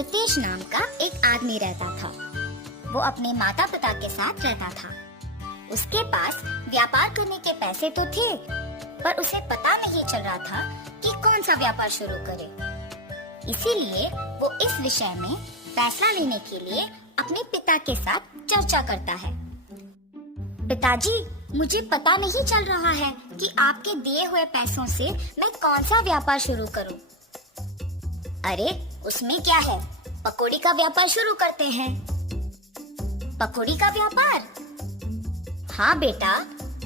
रितेश नाम का एक आदमी रहता था। वो अपने माता पिता के साथ रहता था। उसके पास व्यापार करने के पैसे तो थे, पर उसे पता नहीं चल रहा था कि कौन सा व्यापार शुरू करे। इसीलिए वो इस विषय में फैसला लेने के लिए अपने पिता के साथ चर्चा करता है। पिताजी, मुझे पता नहीं चल रहा है कि आपके दिए हुए पैसों से मैं कौन सा व्यापार शुरू करूं। अरे, उसमें क्या है, पकौड़ी का व्यापार शुरू करते हैं। पकौड़ी का व्यापार? हाँ बेटा,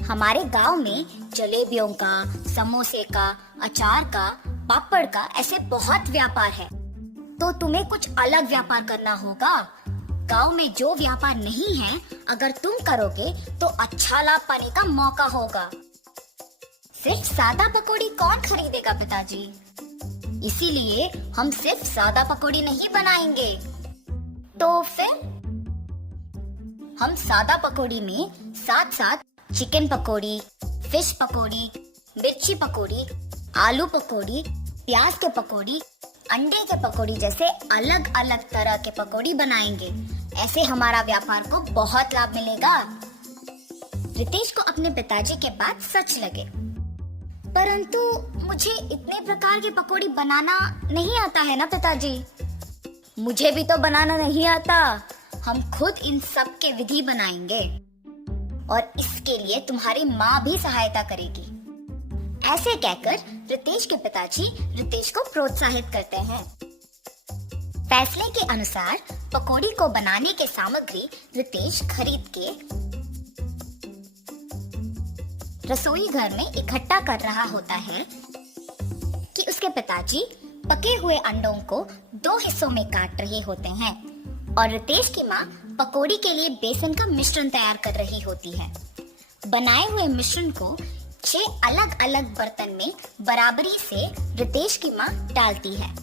हमारे गांव में जलेबियों का, समोसे का, अचार का, पापड़ का ऐसे बहुत व्यापार है। तो तुम्हें कुछ अलग व्यापार करना होगा। गांव में जो व्यापार नहीं है, अगर तुम करोगे तो अच्छा लाभ पाने का मौका होगा। सिर्फ सादा पकौड़ी कौन खरीदेगा पिताजी? इसीलिए हम सिर्फ सादा पकौड़ी नहीं बनाएंगे। तो फिर हम सादा पकौड़ी में साथ साथ चिकन पकौड़ी, फिश पकौड़ी, मिर्ची पकौड़ी, आलू पकौड़ी, प्याज के पकौड़ी, अंडे के पकौड़ी जैसे अलग अलग तरह के पकौड़ी बनाएंगे। ऐसे हमारा व्यापार को बहुत लाभ मिलेगा। रितेश को अपने पिताजी के बात सच लगे, परंतु मुझे इतने प्रकार के पकौड़ी बनाना नहीं आता है ना पिताजी। मुझे भी तो बनाना नहीं आता। हम खुद इन सब के विधि बनाएंगे और इसके लिए तुम्हारी माँ भी सहायता करेगी। ऐसे कहकर रितेश के पिताजी रितेश को प्रोत्साहित करते हैं। फैसले के अनुसार पकौड़ी को बनाने के सामग्री रितेश खरीद के रसोई घर में इकट्ठा कर रहा होता है कि उसके पिताजी पके हुए अंडों को 2 हिस्सों में काट रहे होते हैं और रितेश की माँ पकौड़ी के लिए बेसन का मिश्रण तैयार कर रही होती है। बनाए हुए मिश्रण को 6 अलग अलग बर्तन में बराबरी से रितेश की माँ डालती है।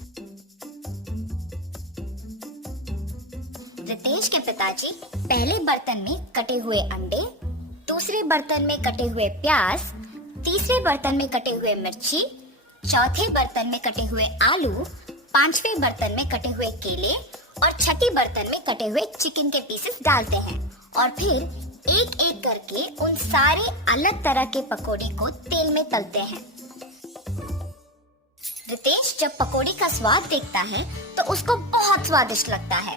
रितेश के पिताजी पहले बर्तन में कटे हुए अंडे, दूसरे बर्तन में कटे हुए प्याज, तीसरे बर्तन में कटे हुए मिर्ची, चौथे बर्तन में कटे हुए आलू, 5वें बर्तन में कटे हुए केले और छठी बर्तन में कटे हुए चिकन के पीसेस डालते हैं और फिर एक एक करके उन सारे अलग तरह के पकौड़ी को तेल में तलते हैं। रितेश जब पकौड़ी का स्वाद देखता है तो उसको बहुत स्वादिष्ट लगता है।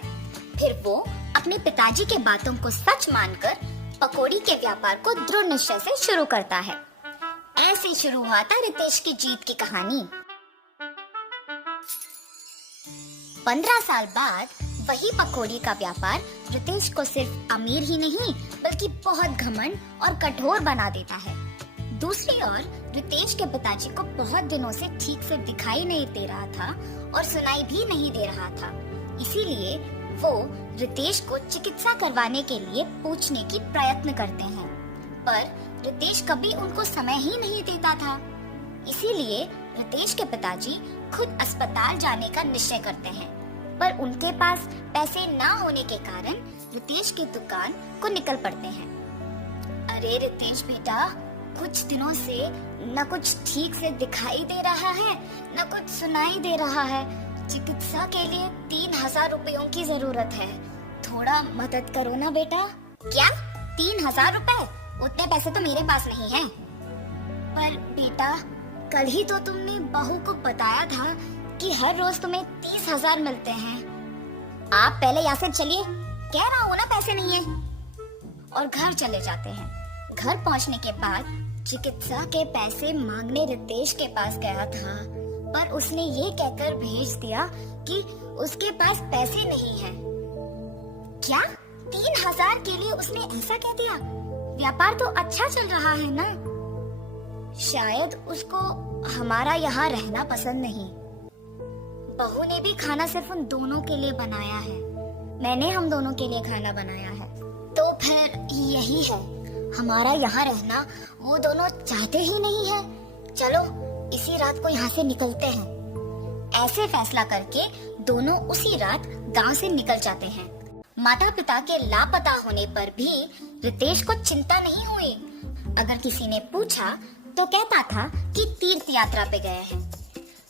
फिर वो अपने पिताजी के बातों को सच मानकर पकौड़ी के व्यापार को दृढ़ निश्चय से शुरू करता है। ऐसे शुरू हुआ था रितेश की जीत की कहानी। 15 साल बाद वही पकौड़ी का व्यापार रितेश को सिर्फ अमीर ही नहीं बल्कि बहुत घमंड और कठोर बना देता है। दूसरी ओर रितेश के पिताजी को बहुत दिनों से ठीक से दिखाई नहीं दे रहा था और सुनाई भी नहीं दे रहा था। इसीलिए वो रितेश को चिकित्सा करवाने के लिए पूछने की प्रयत्न करते हैं, पर रितेश कभी उनको समय ही नहीं देता था। इसीलिए रितेश के पिताजी खुद अस्पताल जाने का निश्चय करते हैं, पर उनके पास पैसे ना होने के कारण रितेश की दुकान को निकल पड़ते हैं। अरे रितेश बेटा, कुछ दिनों से न कुछ ठीक से दिखाई दे रहा है, न कुछ सुनाई दे रहा है। चिकित्सा के लिए 3000 रुपयों की जरूरत है। थोड़ा मदद करो ना बेटा। क्या 3000 रुपए? उतने पैसे तो मेरे पास नहीं है। पर बेटा, कल ही तो तुमने बहू को बताया था कि हर रोज तुम्हें 30,000 मिलते हैं। आप पहले यहाँ से चलिए, कह रहा हूँ ना पैसे नहीं है। और घर चले जाते हैं। घर पहुँचने के बाद चिकित्सा के पैसे मांगने रितेश के पास गया था, पर उसने ये कहकर भेज दिया कि उसके पास पैसे नहीं है। क्या 3000 के लिए उसने ऐसा कह दिया? व्यापार तो अच्छा चल रहा है ना। शायद उसको हमारा यहाँ रहना पसंद नहीं। बहू ने भी खाना सिर्फ उन दोनों के लिए बनाया है। मैंने हम दोनों के लिए खाना बनाया है। तो फिर यही है, हमारा यहाँ रहना वो दोनों चाहते ही नहीं है। चलो इसी रात को यहाँ से निकलते हैं। ऐसे फैसला करके दोनों उसी रात गांव से निकल जाते हैं। माता पिता के लापता होने पर भी रितेश को चिंता नहीं हुई। अगर किसी ने पूछा तो कहता था कि तीर्थ यात्रा पे गए हैं।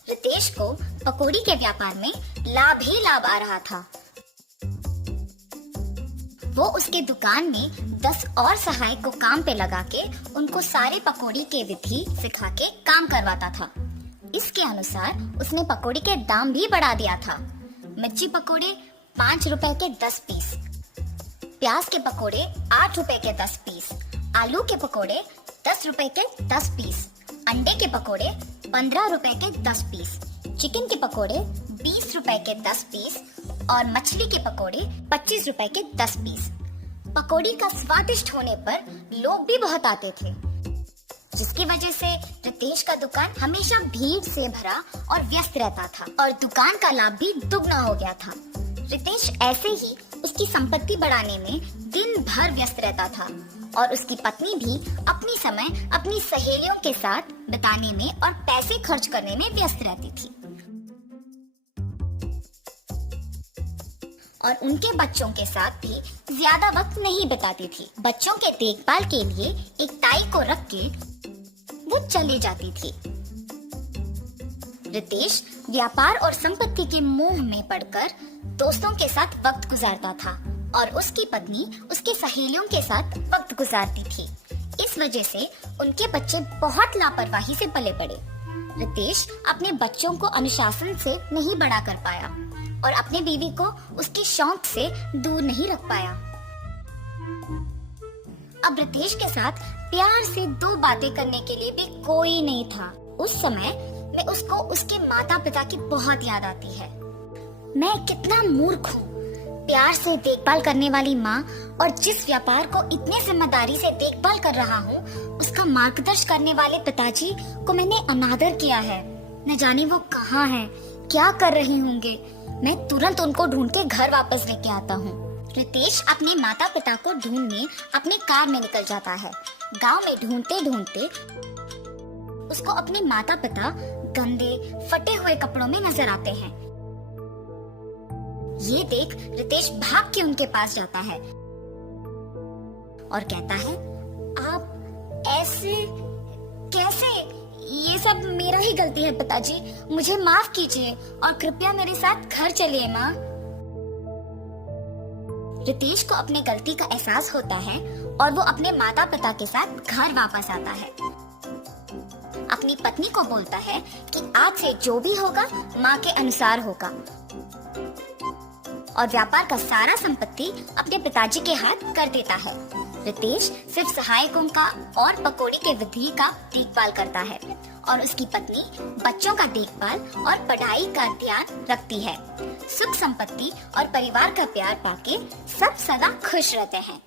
रितेश को पकौड़ी के व्यापार में लाभ ही लाभ आ रहा था। वो उसके दुकान में 10 और सहायक को काम पे लगा के उनको सारे पकौड़ी के विधि सिखा के काम करवाता था। इसके अनुसार उसने पकौड़ी के दाम भी बढ़ा दिया था। मिर्ची पकौड़े 5 रुपए के 10 पीस, प्याज के पकौड़े 8 रुपए के 10 पीस, आलू के पकौड़े 10 रुपए के 10 पीस, अंडे के पकौड़े 15 रुपए के 10 पीस, चिकन के पकौड़े 20 रुपए के 10 पीस और मछली के पकौड़े 25 रुपए के 10 पीस। पकौड़ी का स्वादिष्ट होने पर लोग भी बहुत आते थे, जिसकी वजह से रितेश का दुकान हमेशा भीड़ से भरा और व्यस्त रहता था और दुकान का लाभ भी दुगना हो गया था। रितेश ऐसे ही उसकी संपत्ति बढ़ाने में दिन भर व्यस्त रहता था और उसकी पत्नी भी अपनी समय अपनी सहेलियों के साथ बिताने में और पैसे खर्च करने में व्यस्त रहती थी और उनके बच्चों के साथ भी ज्यादा वक्त नहीं बिताती थी। बच्चों के देखभाल के लिए एक ताई को रख के वो चली जाती थी। रितेश व्यापार और संपत्ति के मोह में पड़कर दोस्तों के साथ वक्त गुजारता था और उसकी पत्नी उसके सहेलियों के साथ वक्त गुजारती थी। इस वजह से उनके बच्चे बहुत लापरवाही से पले पड़े। रितेश अपने बच्चों को अनुशासन से नहीं बड़ा कर पाया और अपने बीवी को उसके शौक से दूर नहीं रख पाया। अब रितेश के साथ प्यार से 2 बातें करने के लिए भी कोई नहीं था। उस समय में उसको उसके माता पिता की बहुत याद आती है। मैं कितना मूर्ख हूँ, प्यार से देखभाल करने वाली माँ और जिस व्यापार को इतने जिम्मेदारी से देखभाल कर रहा हूँ, उसका मार्गदर्शन करने वाले पिताजी को मैंने अनादर किया है। न जाने वो कहाँ हैं, क्या कर रहे होंगे। मैं तुरंत उनको ढूंढ के घर वापस लेके आता हूँ। रितेश अपने माता पिता को ढूंढने अपने कार में निकल जाता है। गांव में ढूंढते ढूंढते उसको अपने माता पिता गंदे फटे हुए कपड़ों में नजर आते हैं। ये देख रितेश भाग के उनके पास जाता है और कहता है, आप ऐसे कैसे? ये सब मेरा ही गलती है पिताजी, मुझे माफ कीजिए और कृपया मेरे साथ घर चलिए माँ। रितेश को अपने गलती का एहसास होता है और वो अपने माता पिता के साथ घर वापस आता है। अपनी पत्नी को बोलता है कि आज से जो भी होगा माँ के अनुसार होगा और व्यापार का सारा संपत्ति अपने पिताजी के हाथ कर देता है। रितेश सिर्फ सहायकों का और पकौड़ी के विधि का देखभाल करता है और उसकी पत्नी बच्चों का देखभाल और पढ़ाई का ध्यान रखती है। सुख संपत्ति और परिवार का प्यार पाके सब सदा खुश रहते हैं।